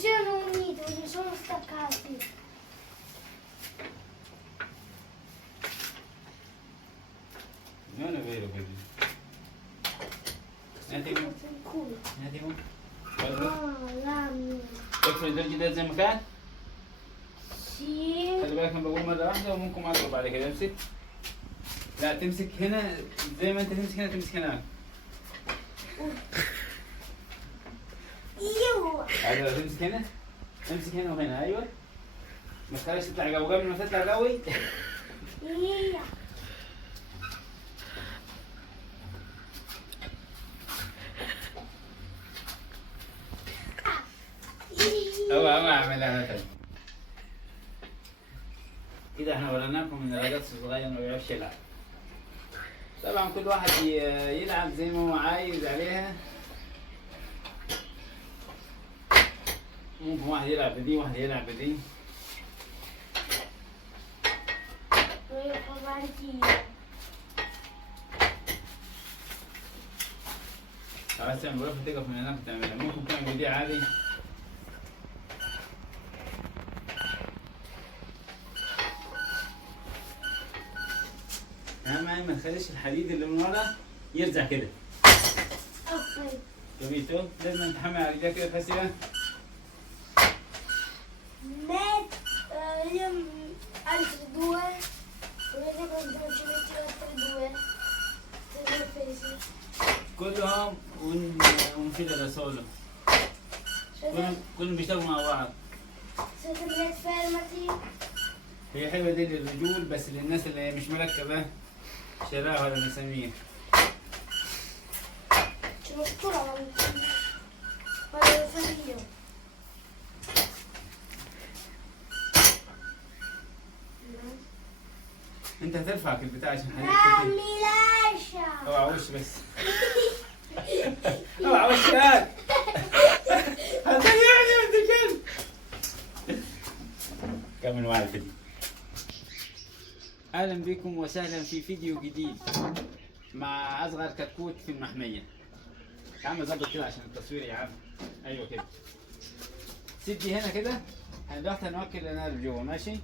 c'erano uniti, non sono staccati. Non è vero così. Un attimo. Un attimo. La mia. تكفي الدرج ده زي ما كان؟ Sì. خلي بالك انا بقول مرة واحدة وممكن اضرب على كده امسك. لا تمسك هنا زي ما انت تمسك هنا تمسك هناك. Io. ايوه تمسك هنا. امسك هنا وهنا ايوه. ما تخليش تطلع قوي قبل ما تطلع قوي. Via. اوعى اعملها انا تاني. كده احنا وريناكم ان الرجل الصغير ما بيعرفش يلعب. طبعا كل واحد يلعب زي ما هو عايز عليها. ممكن واحد يلعب بدي واحد يلعب بدي. Voglio avanti. عايز تعمل غرفة تقف من هناك تعملها. ممكن تعمل بدي عادي. اهم حاجة ما تخليش الحديد اللي من ورا يرجع كده. Ok. جميتو لازم تحمل على رجلك كده بحيث ايه؟ Io altri due. Vedete quanto ci metti altri due? Se li ho pesi. كلهم ونشيل ده سولو. كلهم بيشتغلوا مع بعض. Siete ben fermati. هي حلوة دي للرجول بس للناس اللي مش مركبة شراها ولا مسامير. C'è uno scuro avanti. Ma devo fare io. انت هترفع البتاع عشان حديد Ah, كتير. mi lascia! اوعى وش بس. اوعى وش كان. هتضيعني انت كده. كمل معايا الفيديو. اهلا بكم وسهلا في فيديو جديد مع اصغر كتكوت في المحمية. يا عم ظبط كده عشان التصوير يا عم. ايوه كده. سيب هنا كده. دلوقتي هنوكل النار جوه ماشي؟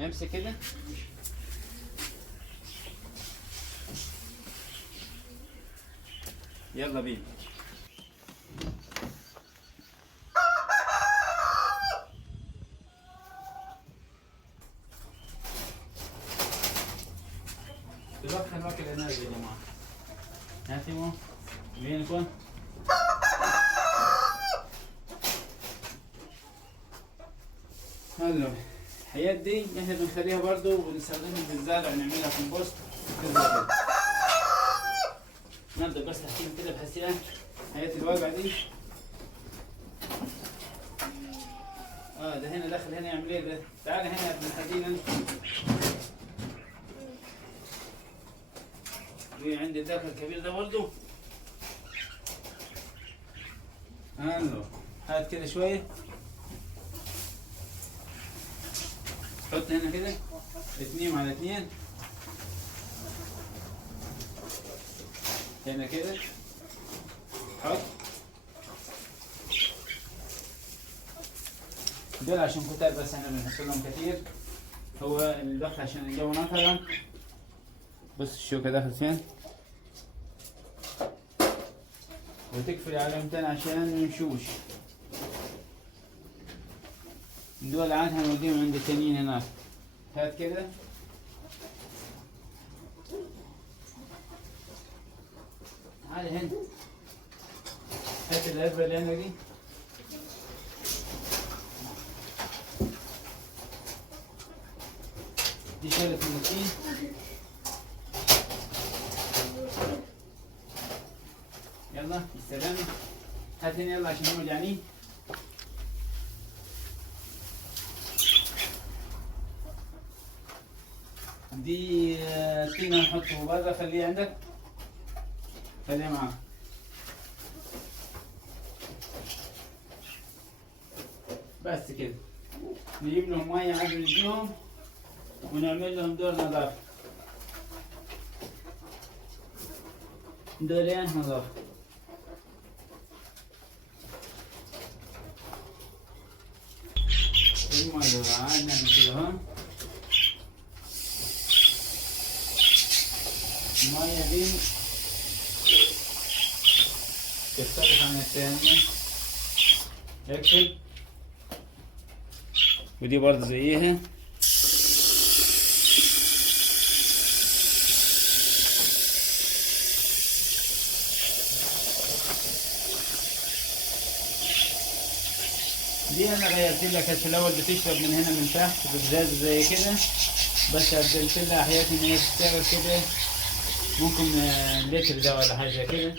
امسك كده. يلا بينا. دلوقتي هنوكل النار يا جماعة. هاتيمو وينكم؟ هلا الحياة دي احنا بنخليها برضو ونستخدمها في الزرع ونعملها كومبوست كده. نبدأ بس تحكيم كده بحيث ايه حياة الوجع دي. ده هنا داخل هنا يعمل ايه ده؟ تعال هنا يا ابن الحزينة. وعندي الداخل الكبير ده برضو. هلا هات كده شوية. حط هنا كده 2 على 2 هنا كده. حط دول عشان كتار بس احنا بنحط لهم كتير. هو الضغط عشان الجو مثلا. بص الشوكة داخل فين. وتقفل عليهم تاني عشان ميمشوش. دول عاد هنوديهم عند التانيين هناك. هات كده. تعالي هنا. هات العلبة اللي هنا دي. دي شالة المكين. يلا بالسلامة. هات هنا يلا عشان هم جعانين. دي طينة نحطه برا. خليه عندك. خليه معاك. بس كده. نجيب لهم مية عاد نديهم ونعمل لهم دور نظافة. دورين نظافة. المية عاد نعمل كده اهو. المية دي تختلف عن التانية، اكتب. ودي برضه زيها. دي انا غيرت لها، كانت في الاول بتشرب من هنا من تحت بزاز زي كده، بس عدلت لها احيانا ان هي تشتغل كده ممكن لتر ده ولا حاجه زي كده.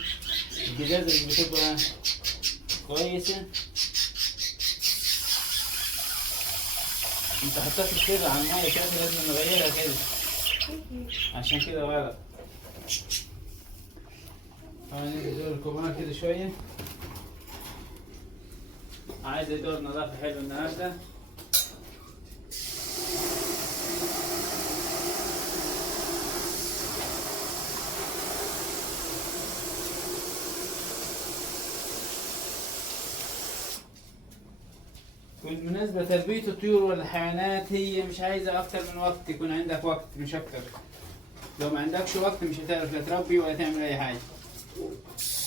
الجزاز اللي بتبقى كويسه انت حطيت كده على الميه كده، لازم نغيرها كده عشان كده غلط. هننزل دور الكوبايه كده شويه. عايز دور نظافه حلو النهارده. بالمناسبة تربية الطيور والحيوانات هي مش عايزة أكتر من وقت، يكون عندك وقت مش أكتر. لو ما عندكش وقت مش هتعرف لا تربي ولا تعمل أي حاجة.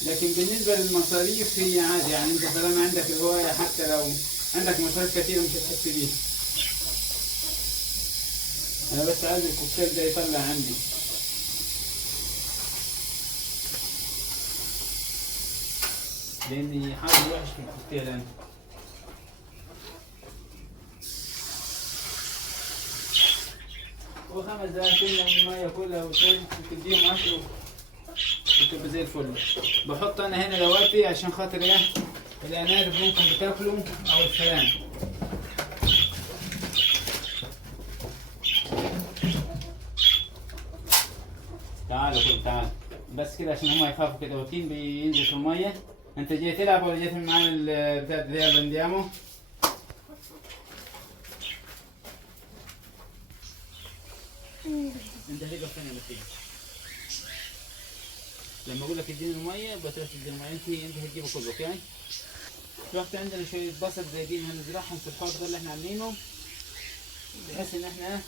لكن بالنسبة للمصاريف هي عادي، يعني أنت طالما عندك الهواية حتى لو عندك مصاريف كتيرة مش هتحس بيها. أنا بس عايز الكوكتيل ده يطلع عندي. لأني حاجة وحش في الكوكتيل أنا. و5 دقايق تملى المية كلها وتديهم عشر وتبقى زي الفل. بحط أنا هنا دلوقتي عشان خاطر إيه؟ الأنارب ممكن بتاكله أو الفئران. تعالوا كده تعالوا بس كده عشان هما يخافوا كده. وكين بينزل في المية. أنت جاي تلعب ولا جاي تعمل معانا البتاع ده البنديامو؟ انت هتقف فين يا متين؟ لما اقول لك اديني الميه يبقى تروح تديني الميه. انت هتجيبه كله اوكي؟ رحت عندنا شويه بصل زي دي هنزرعهم في الحوض ده اللي احنا عاملينه، بحيث ان احنا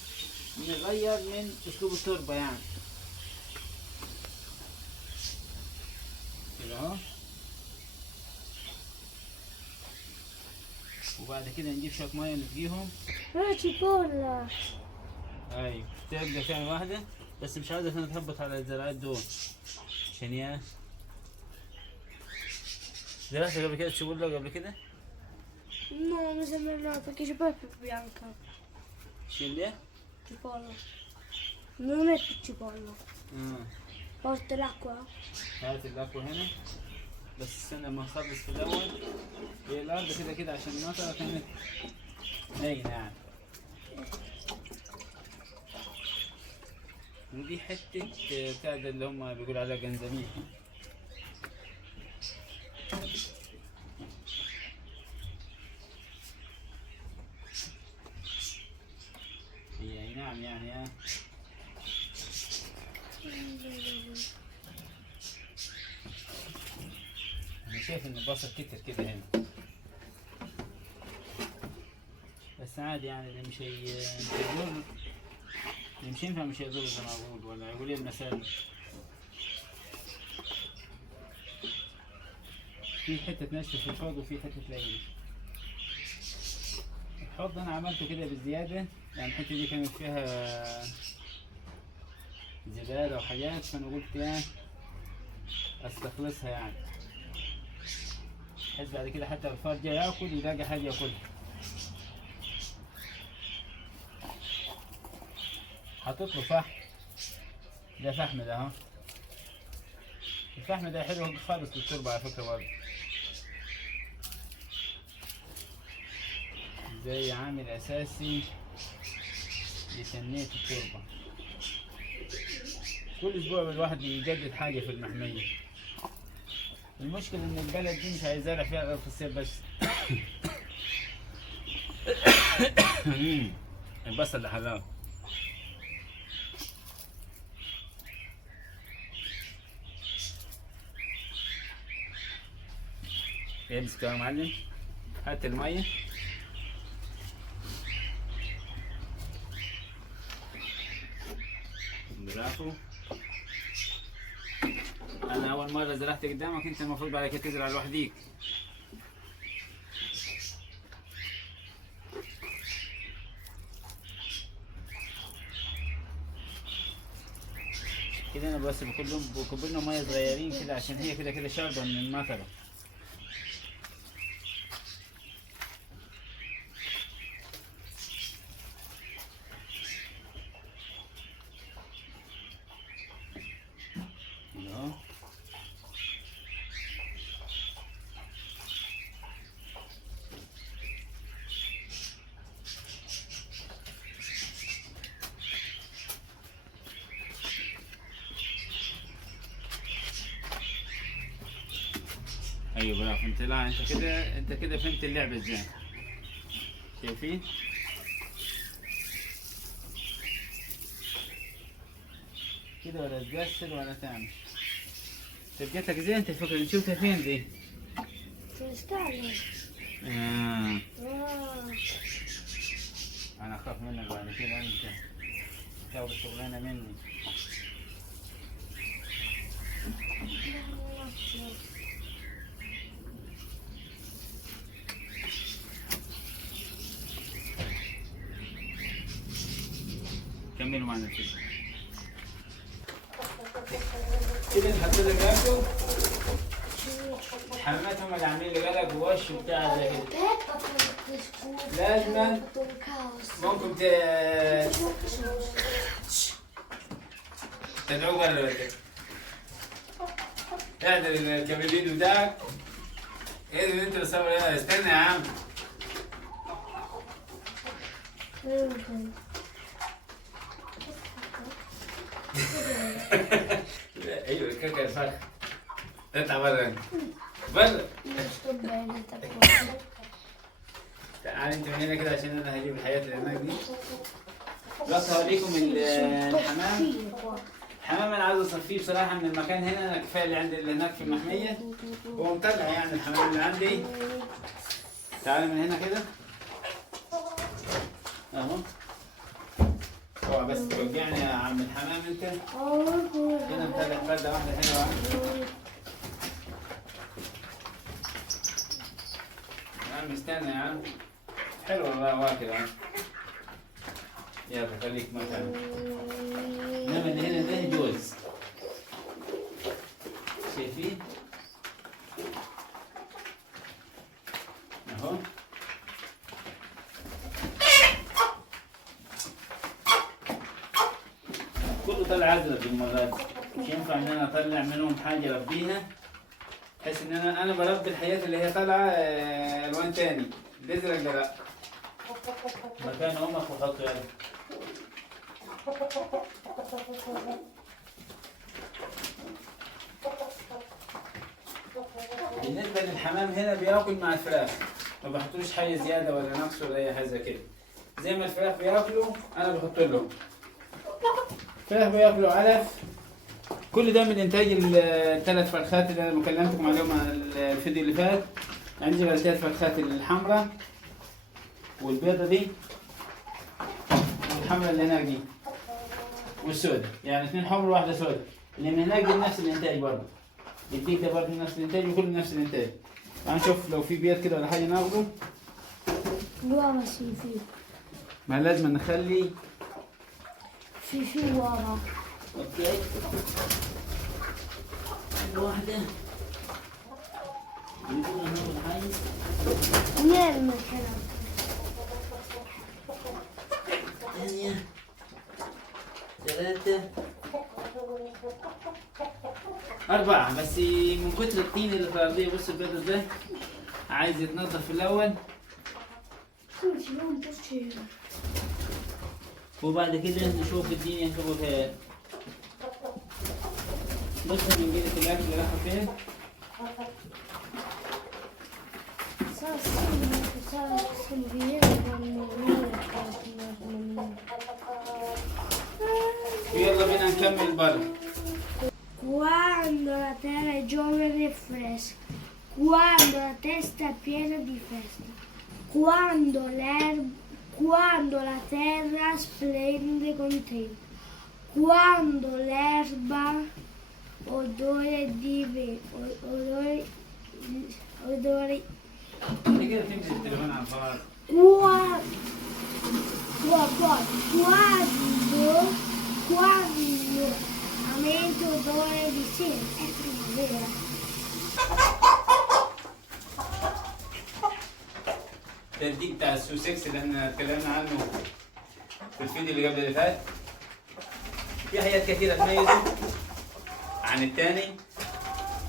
نغير من اسلوب التربه يعني. كده اهو. وبعد كده نجيب شويه ميه نسقيهم. بولا. ايوه تبدا تعمل واحده بس مش عايزه تهبط على الزراعات دول عشان يا زرعت قبل كده تشوفوا قبل كده؟ No, mi sembra no, perché c'è proprio bianca. شيل Cipolla. Non è più cipolla. اه Porta l'acqua? هات الأكوا هنا بس استنى ما نخلص في الأول. هي الأرض كده كده عشان المطرة كانت باينة يعني. ودي حتة بتاع ده اللي هم بيقولوا عليها جنزبيل. هي أي نعم يعني أنا شايف إن البصل كتر كده هنا، بس عادي يعني اللي مش هيضر، اللي مش ينفع مش هيضر زي ما بقول، ولا يقول لي المثال. في حتة ناشفة في الحوض وفي حتة لينة. الحوض أنا عملته كده بزيادة، يعني الحتة دي كانت فيها زبالة وحاجات، فأنا قلت يعني أستخلصها يعني، بحيث بعد كده حتى الفار جاي ياكل يلاقي حاجة ياكلها. حطيت له فحم، ده فحم ده اهو. الفحم ده حلو خالص للتربة على فكرة برضه، زي عامل أساسي لتنمية التربة. كل أسبوع الواحد يجدد حاجة في المحمية. المشكلة إن البلد دي مش هيزرع فيها غير في الصيف بس. البصل ده حلاوة. امسك يا معلم، هات المية برافو. انا اول مره زرعت قدامك، انت المفروض بعد كده تزرع لوحديك. كده انا بس بكب لهم ميه صغيرين كده عشان هي كده كده شاربه من المطره. اهو. ايوه برافو، انت لا انت كده فهمت اللعبه ازاي. شايفين؟ كده ولا تقصر ولا تعمل. تبقيتك زي انت فكرة نشوفها فين دي؟ تستعجل. آه. انا اخاف منك بعد كده انت تاخد الشغلانه مني. كملوا معنا كده. كده نحط لك اكل. حماتهم اللي عاملين لي قلق ووش وبتاع زي كده. لازما ممكن تدعوه برا ولا اعدل الكاميرين بتاعك. ايه اللي انت بتصور هنا؟ استنى يا عم. ايوه الكاكا الفرخ. اطلع برا برا. تعال انت من هنا كده عشان انا هجيب الحياة اللي هناك دي. دلوقتي هوريكم الحمام. الحمام انا عايز اصفيه بصراحة من المكان هنا، انا كفاية اللي عندي اللي هناك في المحمية. هو مطلع يعني الحمام اللي عندي. تعال من هنا كده. اهو. اوعى بس توجعني يا عم الحمام انت. هنا مطلع فردة واحدة حلوة. يا عم استنى يا عم. حلو والله واكل يا عم. يلا خليك مكانك. انما اللي هنا ده جوز. شايفين؟ اهو. كله طلع ازرق بالمرات. مش ينفع ان انا اطلع منهم حاجه اربيها، بحيث ان انا بربي الحياه اللي هي طالعه الوان تاني. الازرق ده لا. مكان امك وحطه يلا. بالنسبه للحمام هنا بياكل مع الفراخ، ما بحطلوش حاجه زياده ولا نقص ولا اي حاجه زي كده. زي ما الفراخ بياكلوا انا بحط لهم. الفراخ بياكلوا علف. كل ده من انتاج الثلاث فرخات اللي انا كلمتكم عليهم الفيديو اللي فات. عندي ثلاث فرخات الحمراء والبيضه دي والحمراء اللي هناك دي والسوداء، يعني اثنين حمر وواحده سوداء. اللي من هناك دي نفس الانتاج برضه. الديك ده برضه نفس الانتاج وكل نفس الانتاج. هنشوف لو في بيض كده ولا حاجه ناخده. لا بس في ما لازم نخلي في ورا. اوكي. واحده. نقول ناخد حاجه. نرمي الكلام. ثانيه. ثلاثه. أربعة. بس من كتر الطين اللي في الأرضية. بص البيض ده عايز يتنظف في الأول، وبعد كده نشوف الدنيا نشوفه فين. بص من بيت الأكل اللي راحوا فين. ويلا بينا نكمل برا. Quando la terra è giovane e fresca, quando la testa è piena di festa, quando la terra splende contenta, quando l'erba odore odore انت كده بتمسك التليفون على الفاضي. quando aumenta o odore di sera, è primavera. ده الديك بتاع السو 6 اللي احنا اتكلمنا عنه في الفيديو اللي قبل اللي فات. في حاجات كثيرة تميزه عن الثاني.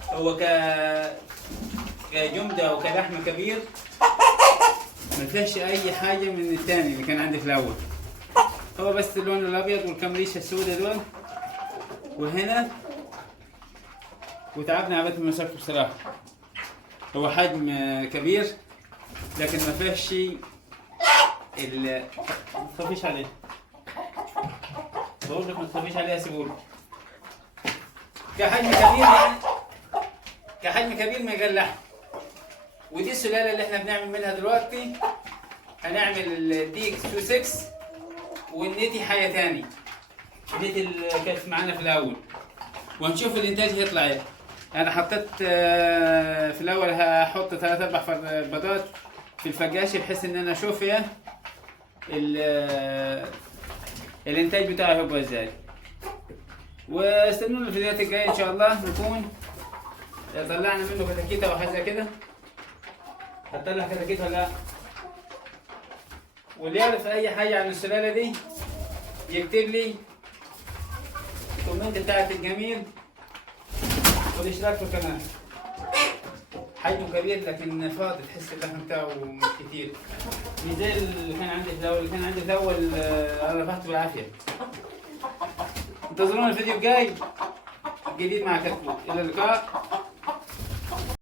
هو كجمدة وكلحم كبير ما فيهش أي حاجة من الثاني اللي كان عندي في الأول. هو بس اللون الأبيض والكم ريشة السوداء دول وهنا. وتعبنا عبالة المسافة بصراحة. هو حجم كبير لكن ما فيهش شيء. ما تخافيش عليه. بقول لك ما تخافيش عليه يا سيبولي. كحجم كبير يعني كحجم كبير ما يقلح. ودي السلالة اللي احنا بنعمل منها دلوقتي. هنعمل الديك سو 6 والنيتي حاجة تاني. النيتي اللي كانت معانا في الأول. وهنشوف الإنتاج هيطلع ايه. أنا حطيت في الأول هحط 3-4 بيضات في الفقاشة بحيث إن أنا أشوف ايه الإنتاج بتاعه هيبقى ازاي. واستنونا الفيديوهات الجاية إن شاء الله نكون طلعنا منه كتاكيت أو حاجة كده. هتطلع كتاكيت ولا لا؟ واللي يعرف أي حاجة عن السلالة دي يكتب لي الكومنت بتاعك الجميل والاشتراك في القناة. حجمه كبير لكن فاضي تحس اللحم بتاعه مش كتير. مش زي اللي كان عندي في الأول. اللي كان عندي في الأول أنا رفعته بالعافية. انتظرونا الفيديو الجاي جديد مع كتكوت. إلى اللقاء.